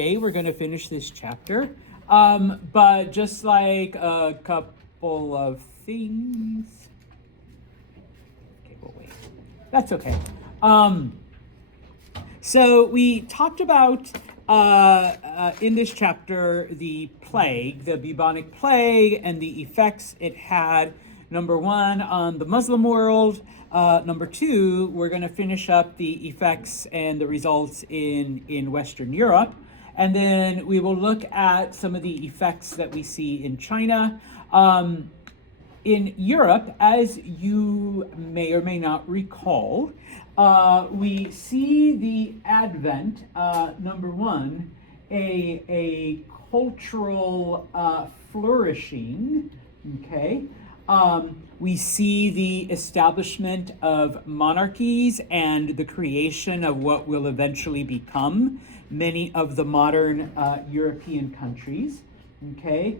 Today we're going to finish this chapter, but just like a couple of things. Okay, we'll wait. That's okay. So we talked about in this chapter the plague, the bubonic plague, and the effects it had. Number one, on the Muslim world. Number two, we're going to finish up the effects and the results in Western Europe. And then we will look at some of the effects that we see in China. In Europe, as you may or may not recall, we see the advent, number one, a cultural flourishing, okay? We see the establishment of monarchies and the creation of what will eventually become many of the modern European countries, okay?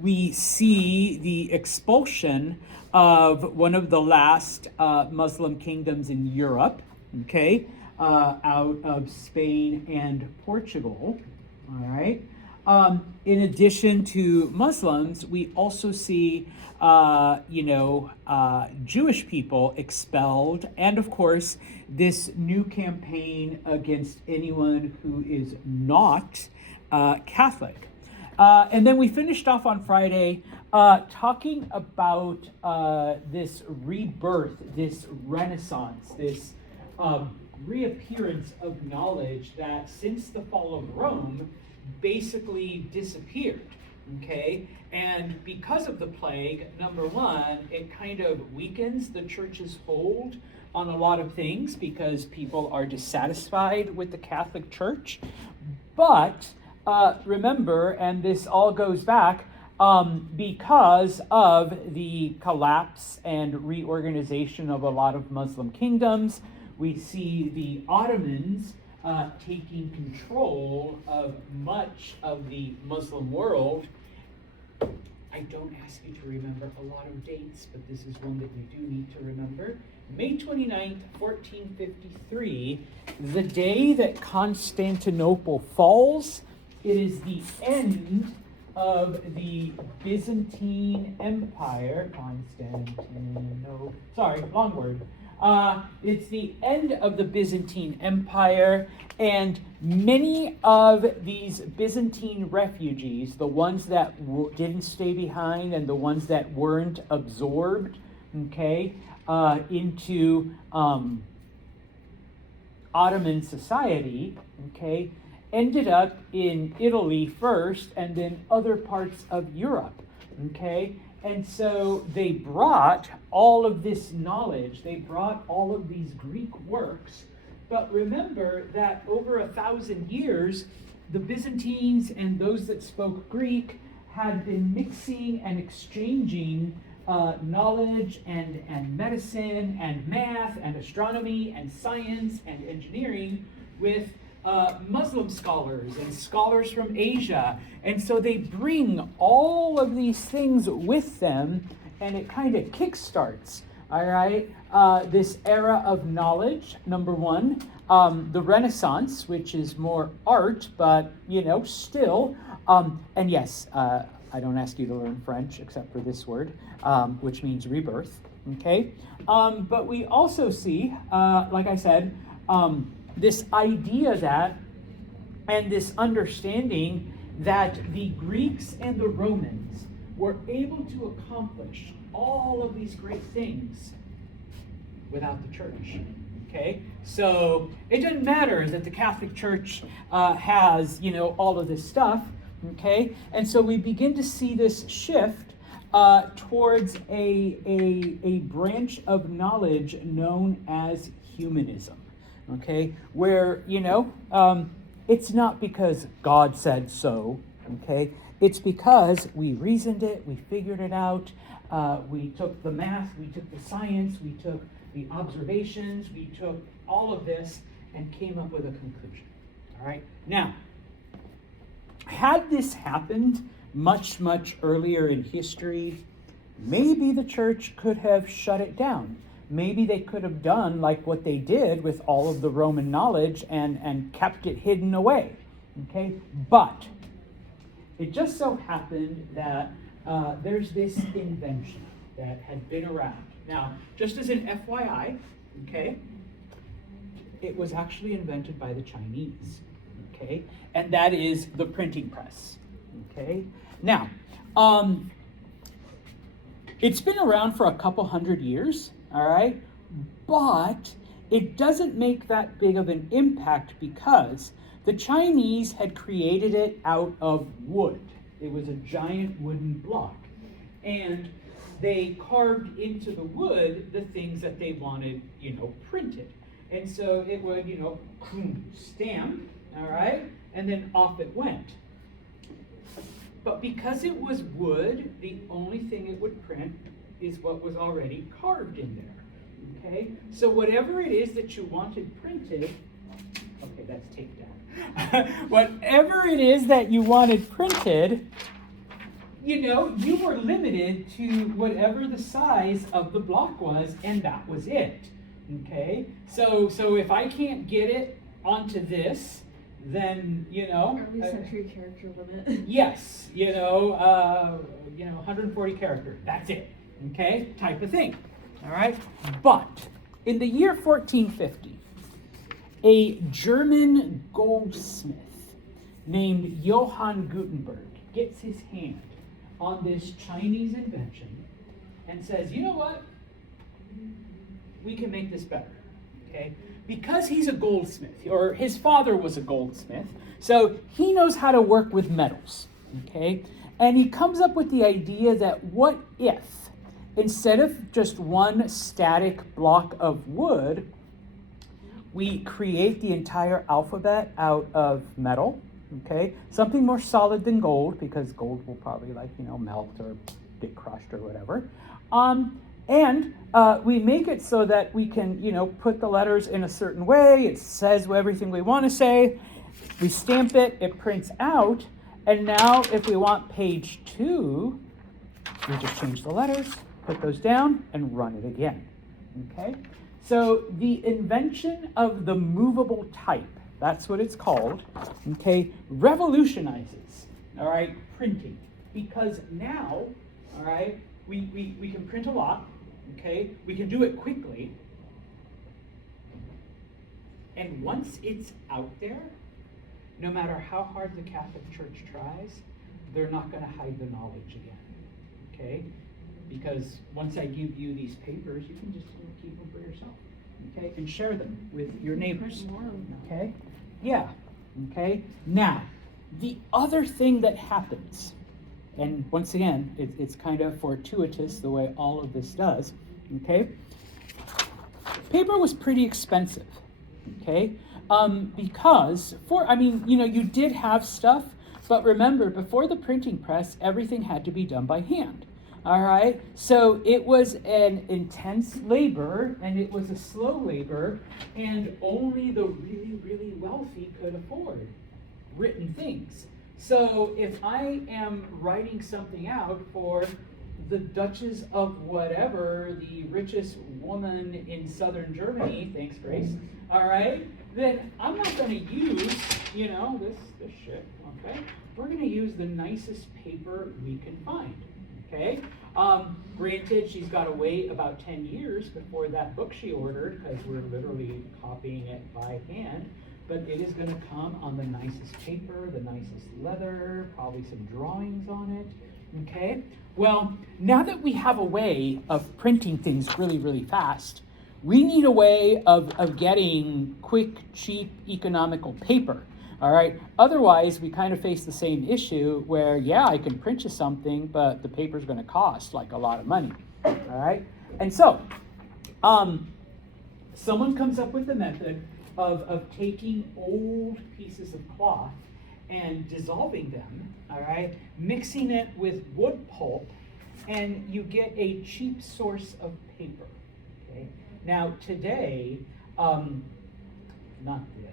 We see the expulsion of one of the last Muslim kingdoms in Europe, okay, out of Spain and Portugal, all right? In addition to Muslims, we also see, Jewish people expelled, and of course, this new campaign against anyone who is not Catholic. And then we finished off on Friday talking about this rebirth, this renaissance, this reappearance of knowledge that since the fall of Rome basically disappeared, okay? And because of the plague, number one, it kind of weakens the church's hold on a lot of things because people are dissatisfied with the Catholic Church. But remember, and this all goes back, because of the collapse and reorganization of a lot of Muslim kingdoms, we see the Ottomans taking control of much of the Muslim world. I don't ask you to remember a lot of dates, but this is one that you do need to remember. May 29th, 1453, the day that Constantinople falls. It is the end of the Byzantine Empire. Long word. It's the end of the Byzantine Empire, and many of these Byzantine refugees, the ones that didn't stay behind and the ones that weren't absorbed, okay, into Ottoman society, okay, ended up in Italy first and then other parts of Europe, okay? And so they brought all of this knowledge, they brought all of these Greek works, but remember that over 1,000 years, the Byzantines and those that spoke Greek had been mixing and exchanging knowledge and medicine and math and astronomy and science and engineering with Muslim scholars and scholars from Asia. And so they bring all of these things with them, and it kind of kickstarts, all right, this era of knowledge, number one. The Renaissance, which is more art, but, still. And yes, I don't ask you to learn French except for this word, which means rebirth, okay? But we also see, like I said, this idea that, and this understanding that the Greeks and the Romans were able to accomplish all of these great things without the church, okay? So it doesn't matter that the Catholic Church has, all of this stuff, okay? And so we begin to see this shift towards a branch of knowledge known as humanism. Okay, where, it's not because God said so, okay? It's because we reasoned it, we figured it out, we took the math, we took the science, we took the observations, we took all of this and came up with a conclusion, all right? Now, had this happened much, much earlier in history, maybe the church could have shut it down. Maybe they could have done like what they did with all of the Roman knowledge and kept it hidden away, Okay, but it just so happened that there's this invention that had been around. Now, just as an FYI, okay, it was actually invented by the Chinese, okay, and that is the printing press, okay. Now, it's been around for a couple hundred years, all right, but it doesn't make that big of an impact because the Chinese had created it out of wood. It was a giant wooden block, and they carved into the wood the things that they wanted, printed. And so it would, stamp, all right, and then off it went. But because it was wood, the only thing it would print is what was already carved in there, okay? So whatever it is that you wanted printed, okay, that's taped down. Whatever it is that you wanted printed, you were limited to whatever the size of the block was, and that was it. Okay? So if I can't get it onto this, then, Every century character limit. Yes, 140 characters. That's it. Okay? Type of thing. All right? But in the year 1450, a German goldsmith named Johann Gutenberg gets his hand on this Chinese invention and says, you know what? We can make this better, okay? Because he's a goldsmith, or his father was a goldsmith, so he knows how to work with metals, okay? And he comes up with the idea that what if, instead of just one static block of wood, we create the entire alphabet out of metal, okay? Something more solid than gold, because gold will probably melt or get crushed or whatever. And we make it so that we can, put the letters in a certain way. It says everything we want to say. We stamp it, it prints out. And now if we want page 2, we just change the letters, put those down, and run it again, okay? So the invention of the movable type, that's what it's called, okay, revolutionizes, all right, printing. Because now, all right, we can print a lot, okay, we can do it quickly, and once it's out there, no matter how hard the Catholic Church tries, they're not going to hide the knowledge again, okay? Because once I give you these papers, you can just keep them for yourself, okay, and share them with your neighbors, okay? Yeah, okay? Now, the other thing that happens, and once again, it's kind of fortuitous the way all of this does, okay? Paper was pretty expensive, okay? Because you did have stuff, but remember, before the printing press, everything had to be done by hand. All right, so it was an intense labor, and it was a slow labor, and only the really, really wealthy could afford written things. So if I am writing something out for the Duchess of whatever, the richest woman in southern Germany, thanks Grace, all right, then I'm not going to use, this shit, okay? We're going to use the nicest paper we can find. Okay. Granted, she's got to wait about 10 years before that book she ordered, because we're literally copying it by hand. But it is going to come on the nicest paper, the nicest leather, probably some drawings on it. Okay. Well, now that we have a way of printing things really, really fast, we need a way of getting quick, cheap, economical paper. All right. Otherwise, we kind of face the same issue where, yeah, I can print you something, but the paper's going to cost like a lot of money. All right. And so, someone comes up with the method of taking old pieces of cloth and dissolving them. All right. Mixing it with wood pulp, and you get a cheap source of paper. Okay. Now today, not this.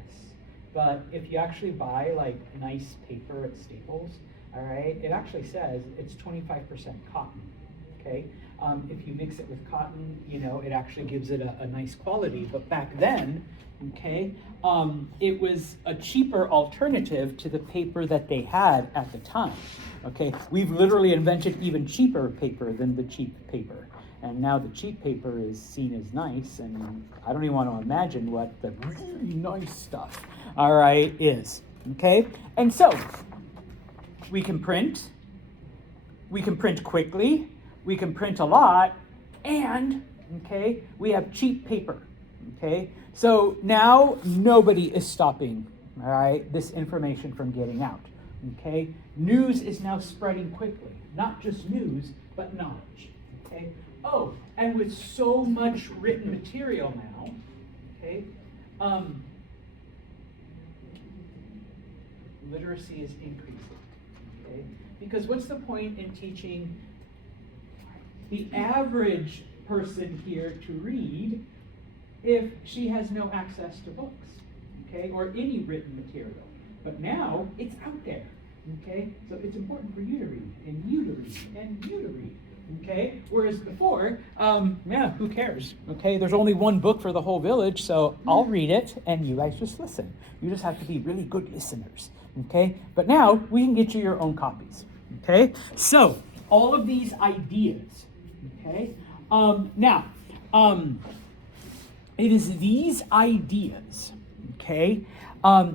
But if you actually buy like nice paper at Staples, all right, it actually says it's 25% cotton, okay? If you mix it with cotton, it actually gives it a nice quality. But back then, okay, it was a cheaper alternative to the paper that they had at the time. Okay, we've literally invented even cheaper paper than the cheap paper. And now the cheap paper is seen as nice, and I don't even want to imagine what the really nice stuff, all right, is. Okay, and so we can print quickly, we can print a lot, and, okay, we have cheap paper. Okay, so now nobody is stopping, all right, this information from getting out. Okay, news is now spreading quickly, not just news, but knowledge. Okay, oh, and with so much written material now, okay, literacy is increasing. Okay, because what's the point in teaching the average person here to read if she has no access to books, okay, or any written material? But now it's out there, okay? So it's important for you to read, and you to read, and you to read, okay? Whereas before, who cares, okay? There's only one book for the whole village, so I'll read it, and you guys just listen. You just have to be really good listeners, okay? But now we can get you your own copies, okay? So all of these ideas, okay? It is these ideas, okay?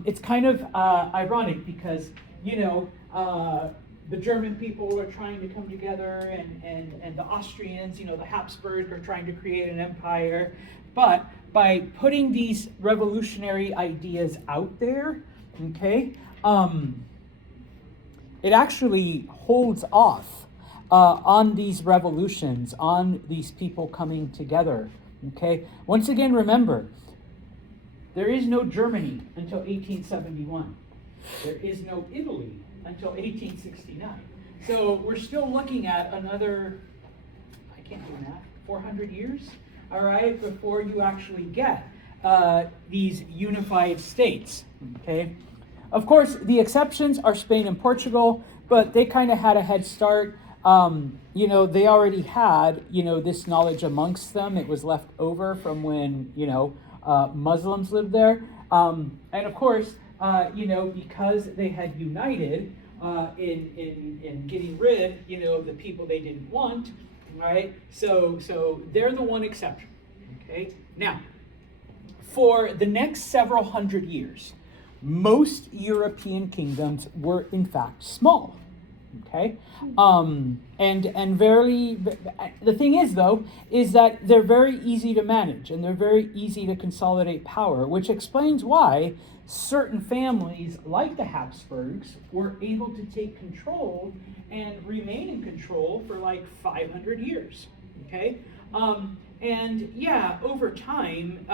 It's kind of ironic because, the German people are trying to come together and the Austrians, the Habsburgs are trying to create an empire. But by putting these revolutionary ideas out there, okay, it actually holds off on these revolutions, on these people coming together. Okay, once again, remember, there is no Germany until 1871. There is no Italy until 1869. So we're still looking at another, I can't do math, 400 years, all right, before you actually get these unified states, okay? Of course, the exceptions are Spain and Portugal, but they kind of had a head start. They already had, this knowledge amongst them. It was left over from when, Muslims lived there. And of course, because they had united in getting rid, of the people they didn't want, right? So they're the one exception, okay? Now, for the next several hundred years, most European kingdoms were in fact small. Okay, and very. The thing is, though, is that they're very easy to manage and they're very easy to consolidate power, which explains why certain families, like the Habsburgs, were able to take control and remain in control for like 500 years. Okay, and yeah, over time,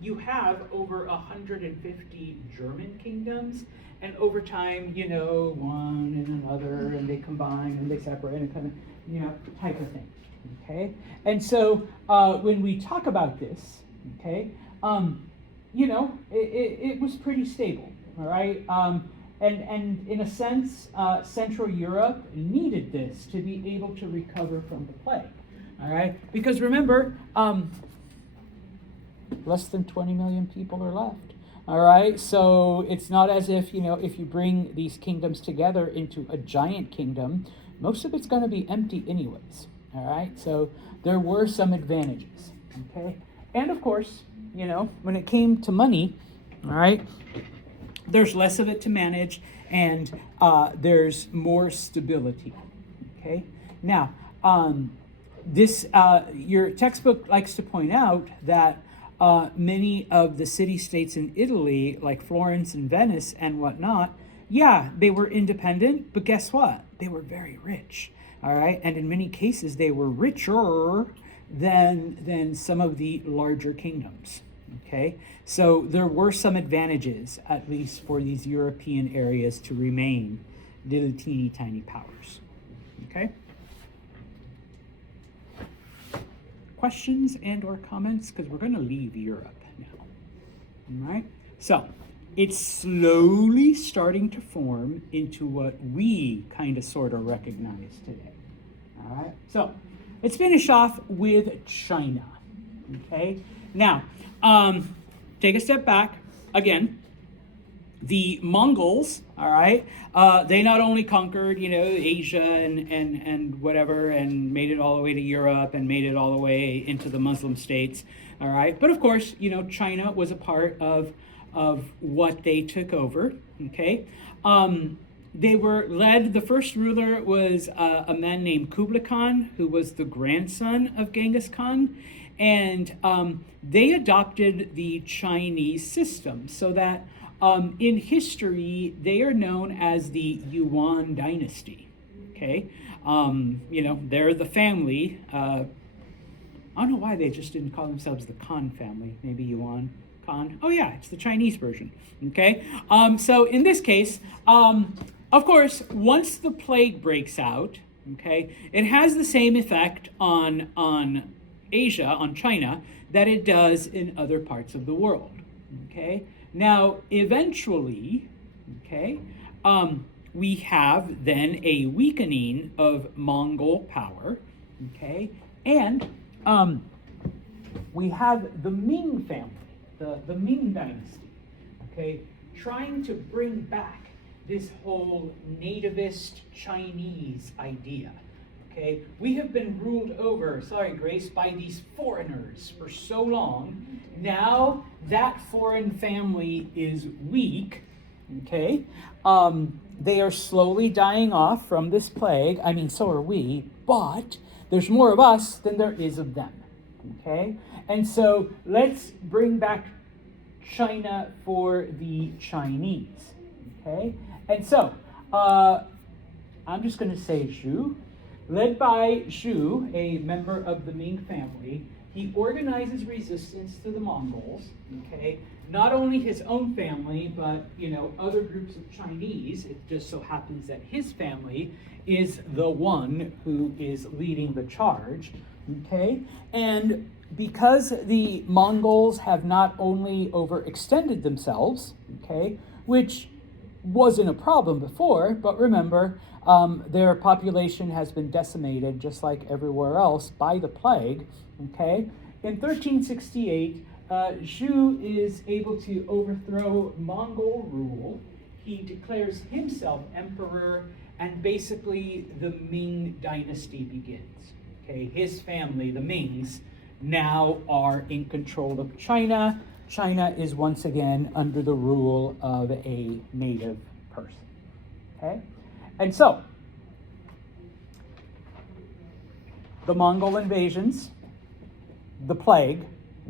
you have over 150 German kingdoms. And over time, one and another, and they combine and they separate and kind of, type of thing, okay? And so when we talk about this, okay, it was pretty stable, all right? And in a sense, Central Europe needed this to be able to recover from the plague, all right? Because remember, less than 20 million people are left. All right, so it's not as if, if you bring these kingdoms together into a giant kingdom, most of it's going to be empty anyways. All right, so there were some advantages. Okay, and of course, when it came to money, all right, there's less of it to manage and there's more stability. Okay, now, your textbook likes to point out that many of the city-states in Italy, like Florence and Venice and whatnot, yeah, they were independent, but guess what? They were very rich, all right? And in many cases, they were richer than some of the larger kingdoms, okay? So there were some advantages, at least for these European areas, to remain little teeny tiny powers, okay? Questions and or comments, because we're going to leave Europe now. All right, so it's slowly starting to form into what we kind of sort of recognize today. All right, so let's finish off with China. Okay, now take a step back again. The Mongols, all right, they not only conquered, Asia and whatever, and made it all the way to Europe and made it all the way into the Muslim states, all right. But of course, China was a part of what they took over. Okay, they were led. The first ruler was a man named Kublai Khan, who was the grandson of Genghis Khan, and they adopted the Chinese system so that. In history, they are known as the Yuan dynasty. Okay, they're the family. I don't know why they just didn't call themselves the Khan family. Maybe Yuan Khan. Oh yeah, it's the Chinese version. Okay, so in this case, of course, once the plague breaks out, okay, it has the same effect on Asia, on China, that it does in other parts of the world. Okay. Now, eventually, okay, we have then a weakening of Mongol power, okay, and we have the Ming family, the Ming dynasty, okay, trying to bring back this whole nativist Chinese idea. Okay, we have been ruled over, sorry Grace, by these foreigners for so long. Now that foreign family is weak, okay? They are slowly dying off from this plague. I mean, so are we, but there's more of us than there is of them, okay? And so let's bring back China for the Chinese, okay? And so I'm just going to say Zhu. Led by Zhu, a member of the Ming family, he organizes resistance to the Mongols, okay? Not only his own family, but, other groups of Chinese. It just so happens that his family is the one who is leading the charge, okay? And because the Mongols have not only overextended themselves, okay, which wasn't a problem before, but remember, their population has been decimated, just like everywhere else, by the plague, okay? In 1368, Zhu is able to overthrow Mongol rule. He declares himself emperor, and basically the Ming dynasty begins, okay? His family, the Mings, now are in control of China. China is once again under the rule of a native person, okay? And so, the Mongol invasions, the plague,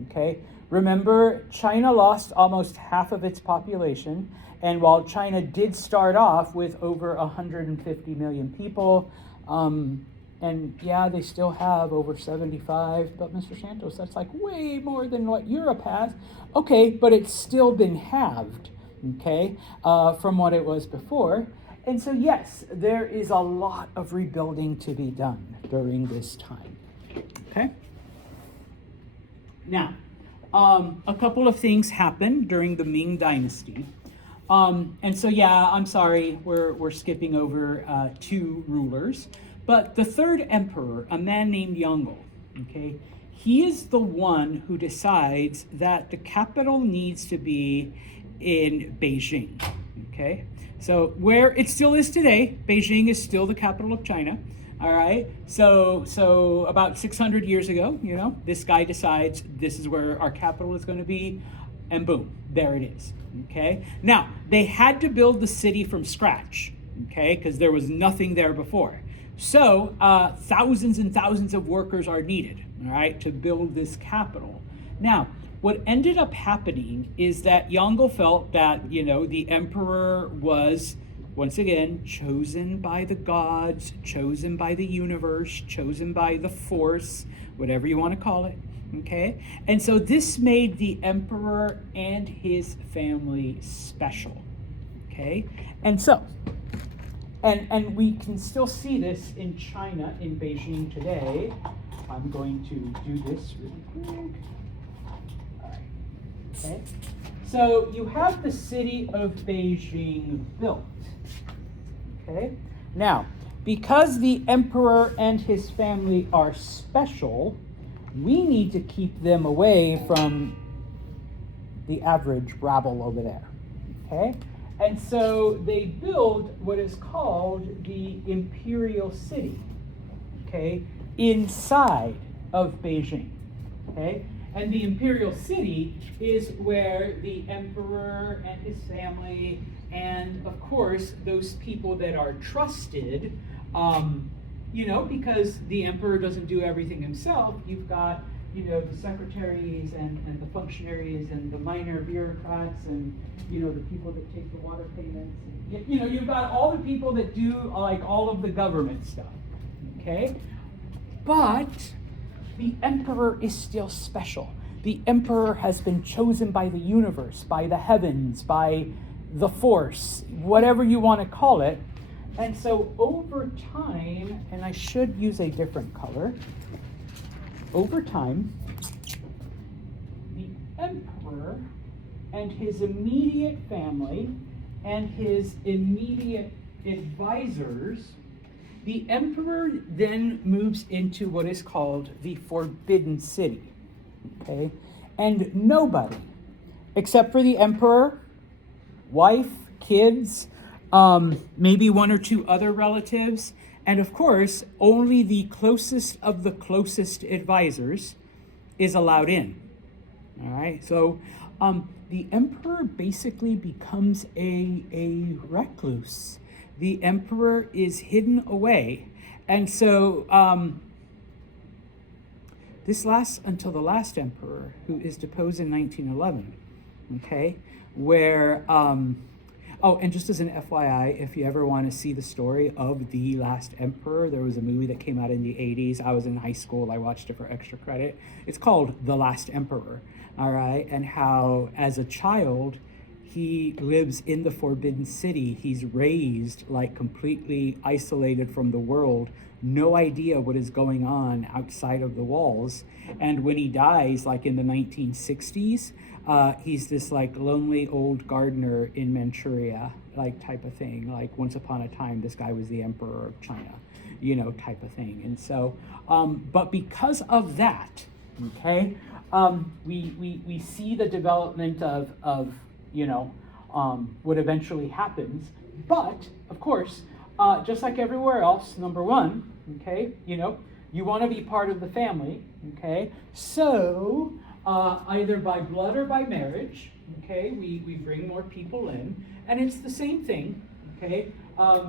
okay? Remember, China lost almost half of its population, and while China did start off with over 150 million people, and yeah, they still have over 75, but Mr. Santos, that's like way more than what Europe has. Okay, but it's still been halved, okay, from what it was before. And so, yes, there is a lot of rebuilding to be done during this time, okay? Now, a couple of things happened during the Ming Dynasty. And so, yeah, I'm sorry, we're skipping over two rulers. But the third emperor, a man named Yongle, okay, he is the one who decides that the capital needs to be in Beijing, okay? So where it still is today, Beijing is still the capital of China, all right? So about 600 years ago, this guy decides this is where our capital is going to be, and boom, there it is, okay? Now, they had to build the city from scratch, okay, because there was nothing there before. So thousands and thousands of workers are needed, all right, to build this capital. Now, what ended up happening is that Yongle felt that, the emperor was, once again, chosen by the gods, chosen by the universe, chosen by the force, whatever you want to call it, okay? And so this made the emperor and his family special, okay? And so, and we can still see this in China, in Beijing today. I'm going to do this really quick. Okay, so you have the city of Beijing built. Okay, now because the emperor and his family are special, we need to keep them away from the average rabble over there. Okay? And so they build what is called the imperial city, okay, inside of Beijing. Okay? And the imperial city is where the emperor and his family, and of course, those people that are trusted, because the emperor doesn't do everything himself. You've got, the secretaries and the functionaries and the minor bureaucrats and, the people that take the water payments. And, you've got all the people that do like all of the government stuff, okay? But the emperor is still special. The emperor has been chosen by the universe, by the heavens, by the force, whatever you want to call it. And so over time, and I should use a different color, over time, the emperor and his immediate family and his immediate advisors, the emperor then moves into what is called the Forbidden City. Okay? And nobody, except for the emperor, wife, kids, maybe one or two other relatives, and of course, only the closest of the closest advisors is allowed in. All right? So the emperor basically becomes a recluse. The emperor is hidden away. And so this lasts until the last emperor, who is deposed in 1911, okay? Where, and just as an FYI, if you ever want to see the story of the last emperor, there was a movie that came out in the 80s. I was in high school. I watched it for extra credit. It's called The Last Emperor, all right? And how, as a child, he lives in the Forbidden City. He's raised like completely isolated from the world, no idea what is going on outside of the walls. And when he dies, like in the 1960s, he's this like lonely old gardener in Manchuria, like type of thing. Like once upon a time, this guy was the emperor of China, type of thing. And so, but because of that, okay, we see the development of what eventually happens. But of course, just like everywhere else, number one, okay, you want to be part of the family, okay? So either by blood or by marriage, okay, we bring more people in, and it's the same thing, okay?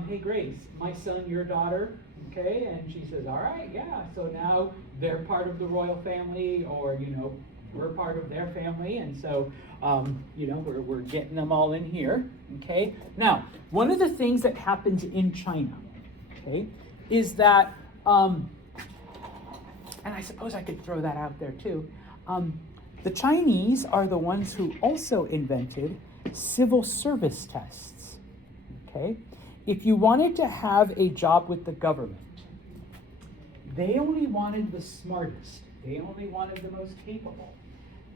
Hey Grace, my son, your daughter, okay? And she says, all right, yeah. So now they're part of the royal family, or we're part of their family, and so we're getting them all in here, okay? Now, one of the things that happens in China, okay, is that, and I suppose I could throw that out there too, the Chinese are the ones who also invented civil service tests, okay? If you wanted to have a job with the government, they only wanted the smartest. They only wanted the most capable.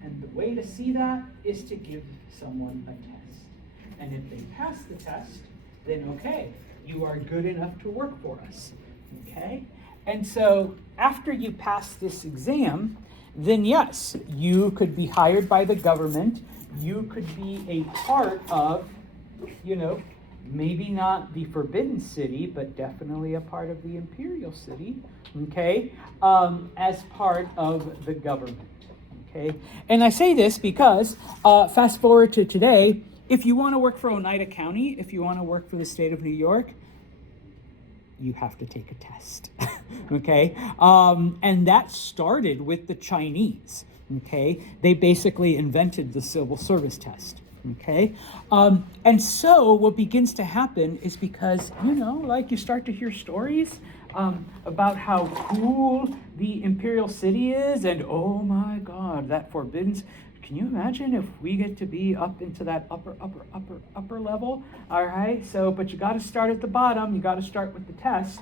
And the way to see that is to give someone a test. And if they pass the test, then okay, you are good enough to work for us, okay? And so after you pass this exam, then yes, you could be hired by the government. You could be a part of, maybe not the Forbidden City, but definitely a part of the Imperial City, okay, as part of the government, okay? And I say this because, fast forward to today, if you want to work for Oneida County, if you want to work for the state of New York, you have to take a test, okay? And that started with the Chinese, okay? They basically invented the civil service test, okay? And so what begins to happen is because, you start to hear stories about how cool the Imperial City is, and oh my God, that forbids. Can you imagine if we get to be up into that upper level? All right, so, but you got to start at the bottom. You got to start with the test.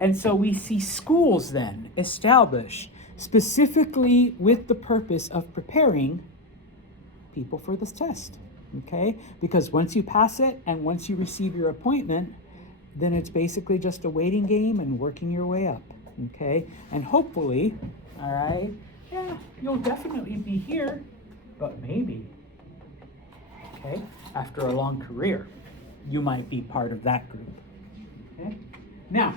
And so we see schools then established specifically with the purpose of preparing people for this test, okay? Because once you pass it and once you receive your appointment, then it's basically just a waiting game and working your way up, okay? And hopefully, all right, yeah, you'll definitely be here, but maybe, okay, after a long career, you might be part of that group, okay? Now,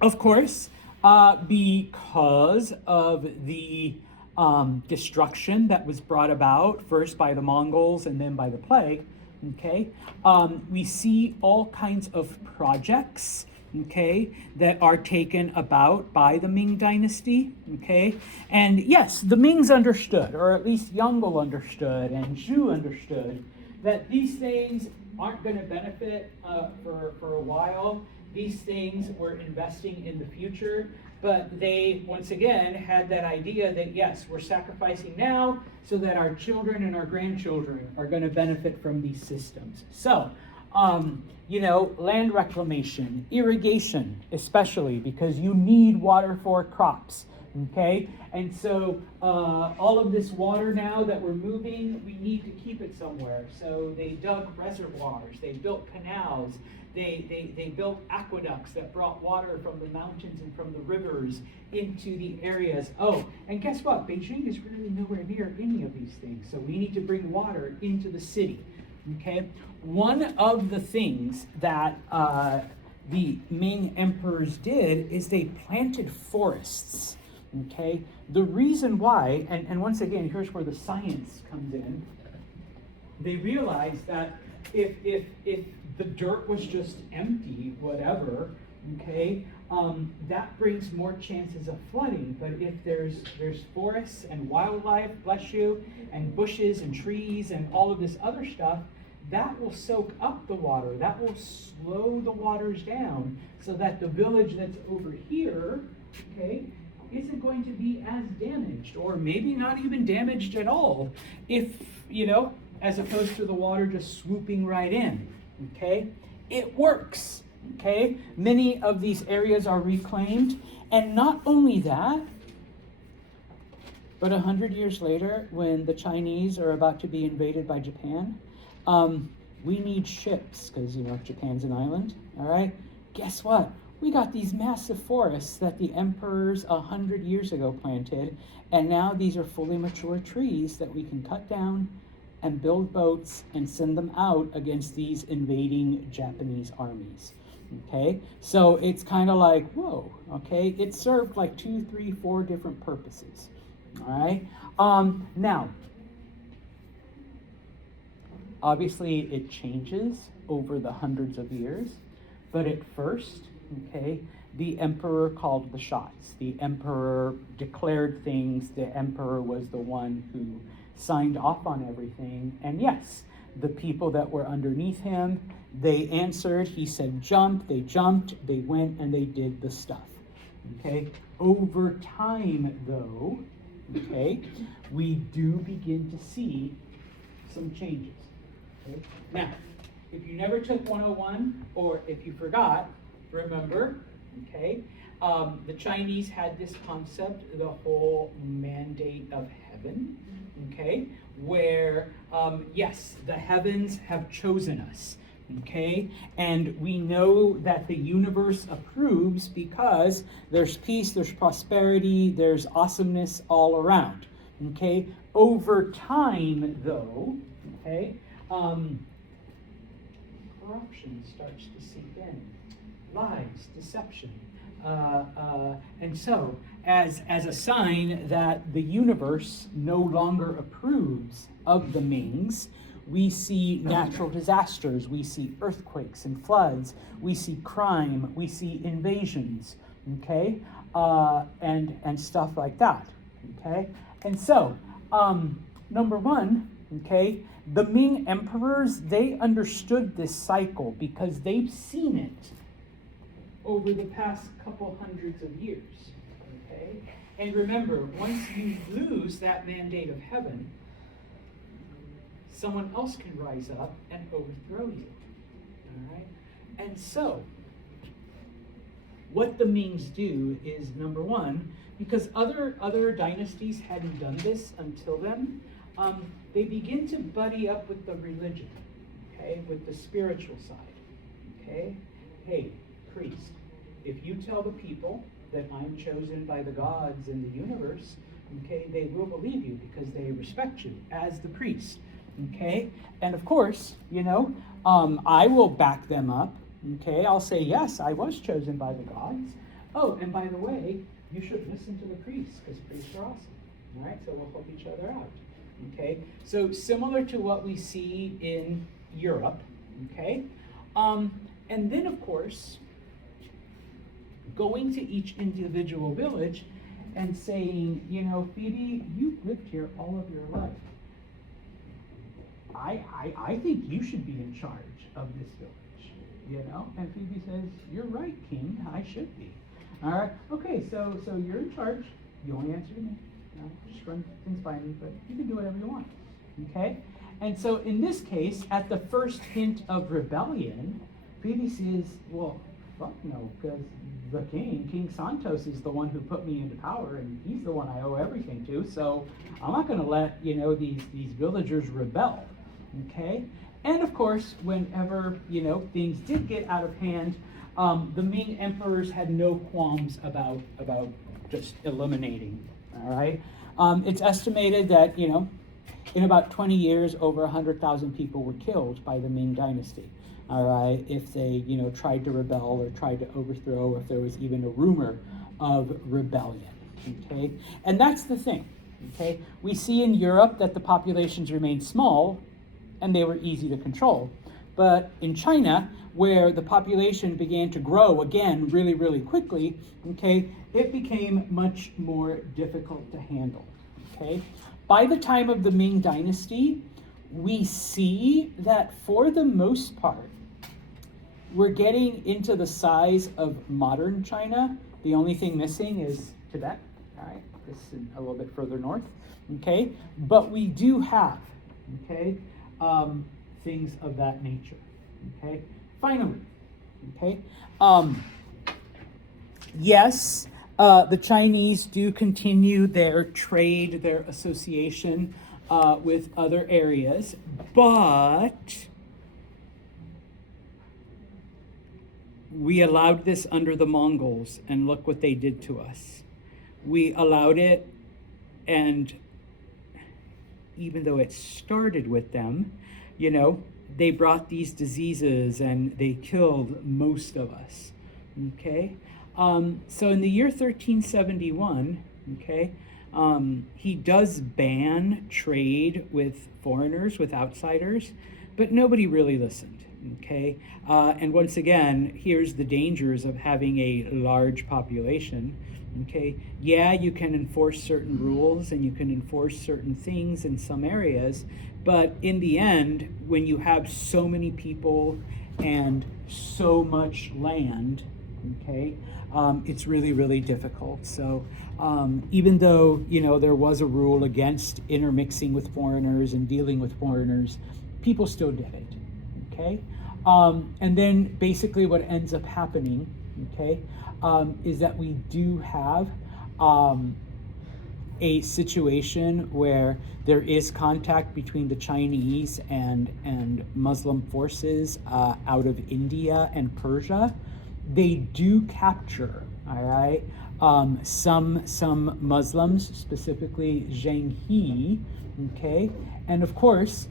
of course, because of the destruction that was brought about first by the Mongols and then by the plague, okay, we see all kinds of projects, okay, that are taken about by the Ming Dynasty, okay, and yes, the Mings understood, or at least Yongle understood and Zhou understood, that these things aren't going to benefit for a while. These things were investing in the future, but they, once again, had that idea that, yes, we're sacrificing now so that our children and our grandchildren are going to benefit from these systems. So, land reclamation, irrigation, especially because you need water for crops, okay? And so all of this water now that we're moving, we need to keep it somewhere. So they dug reservoirs, they built canals, they built aqueducts that brought water from the mountains and from the rivers into the areas. Oh, and guess what? Beijing is really nowhere near any of these things. So we need to bring water into the city. Okay? One of the things that the Ming emperors did is they planted forests. Okay? The reason why, and once again, here's where the science comes in. They realized that if the dirt was just empty, whatever, okay, that brings more chances of flooding. But if there's forests and wildlife, bless you, and bushes and trees and all of this other stuff, that will soak up the water. That will slow the waters down so that the village that's over here, okay, isn't going to be as damaged, or maybe not even damaged at all, if, as opposed to the water just swooping right in, okay? It works, okay? Many of these areas are reclaimed, and not only that, but 100 years later, when the Chinese are about to be invaded by Japan, we need ships, because, Japan's an island, all right? Guess what? We got these massive forests that the emperors 100 years ago planted, and now these are fully mature trees that we can cut down and build boats and send them out against these invading Japanese armies. Okay, so it's kind of like, whoa, okay, it served like 2, 3, 4 different purposes. All right, now, obviously it changes over the hundreds of years, but at first, okay, the emperor called the shots. The emperor declared things. The emperor was the one who signed off on everything. And yes, the people that were underneath him, they answered. He said jump, they jumped, they went and they did the stuff. Okay, over time though, okay, we do begin to see some changes. Okay? Now, if you never took 101, or if you forgot, remember, okay, the Chinese had this concept, the whole mandate of heaven, okay, where, yes, the heavens have chosen us, okay, and we know that the universe approves because there's peace, there's prosperity, there's awesomeness all around, okay. Over time, though, okay, corruption starts to seep in, lies, deception, and so as a sign that the universe no longer approves of the Mings, we see natural disasters, we see earthquakes and floods, we see crime, we see invasions, okay, and stuff like that, okay. And so, number one, okay, the Ming emperors, they understood this cycle because they've seen it over the past couple hundreds of years, okay? And remember, once you lose that mandate of heaven, someone else can rise up and overthrow you, all right? And so, what the Mings do is, number one, because other dynasties hadn't done this until then, they begin to buddy up with the religion, okay, with the spiritual side, Okay? Hey, priest, if you tell the people that I'm chosen by the gods in the universe, okay, they will believe you because they respect you as the priest. Okay? And of course, I will back them up. Okay? I'll say, yes, I was chosen by the gods. Oh, and by the way, you should listen to the priests because priests are awesome. All right? So we'll help each other out. Okay? So similar to what we see in Europe. Okay? And then, of course, going to each individual village and saying, Phoebe, you've lived here all of your life. I think you should be in charge of this village, And Phoebe says, you're right, King, I should be. All right, okay, so you're in charge. You only answer to me. Just run things by me, but you can do whatever you want, okay? And so in this case, at the first hint of rebellion, Phoebe says, well, fuck no, because the King Santos is the one who put me into power, and he's the one I owe everything to, so I'm not going to let, these villagers rebel, okay? And of course, whenever, things did get out of hand, the Ming emperors had no qualms about just eliminating, all right? It's estimated that, in about 20 years, over 100,000 people were killed by the Ming dynasty. All right, if they, tried to rebel or tried to overthrow, if there was even a rumor of rebellion, okay? And that's the thing, okay? We see in Europe that the populations remained small and they were easy to control. But in China, where the population began to grow again really, really quickly, okay, it became much more difficult to handle, okay? By the time of the Ming dynasty, we see that for the most part, we're getting into the size of modern China. The only thing missing is Tibet, all right? This is a little bit further north, okay? But we do have, okay, things of that nature, okay? Finally, okay? Yes, the Chinese do continue their trade, their association with other areas, but we allowed this under the Mongols, and look what they did to us. We allowed it, and even though it started with them, they brought these diseases and they killed most of us, okay? So in the year 1371, okay, he does ban trade with foreigners, with outsiders, but nobody really listened. Okay, and once again, here's the dangers of having a large population. Okay, yeah, you can enforce certain rules and you can enforce certain things in some areas, but in the end, when you have so many people and so much land, okay, it's really, really difficult. So even though, there was a rule against intermixing with foreigners and dealing with foreigners, people still did it. Okay, and then basically what ends up happening, okay, is that we do have a situation where there is contact between the Chinese and Muslim forces out of India and Persia. They do capture, all right, some Muslims, specifically Zheng He, okay, and of course,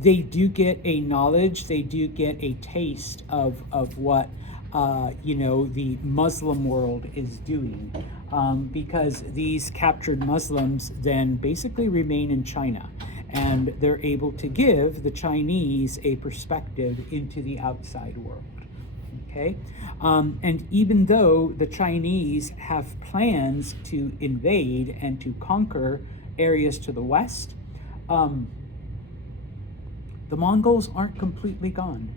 they do get a knowledge, they do get a taste of what, the Muslim world is doing, because these captured Muslims then basically remain in China, and they're able to give the Chinese a perspective into the outside world, okay? And even though the Chinese have plans to invade and to conquer areas to the west, the Mongols aren't completely gone.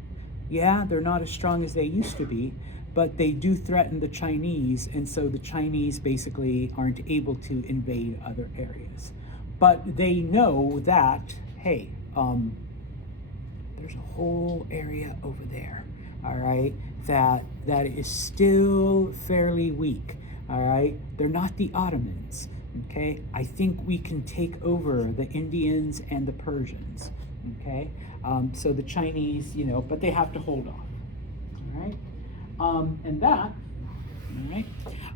Yeah, they're not as strong as they used to be, but they do threaten the Chinese, and so the Chinese basically aren't able to invade other areas. But they know that, hey, there's a whole area over there, all right, that is still fairly weak, all right? They're not the Ottomans, Okay, I think we can take over the Indians and the Persians. Okay, so the Chinese, but they have to hold off. All right, and that, all right.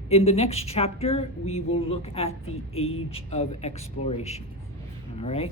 In the next chapter, we will look at the age of exploration. All right.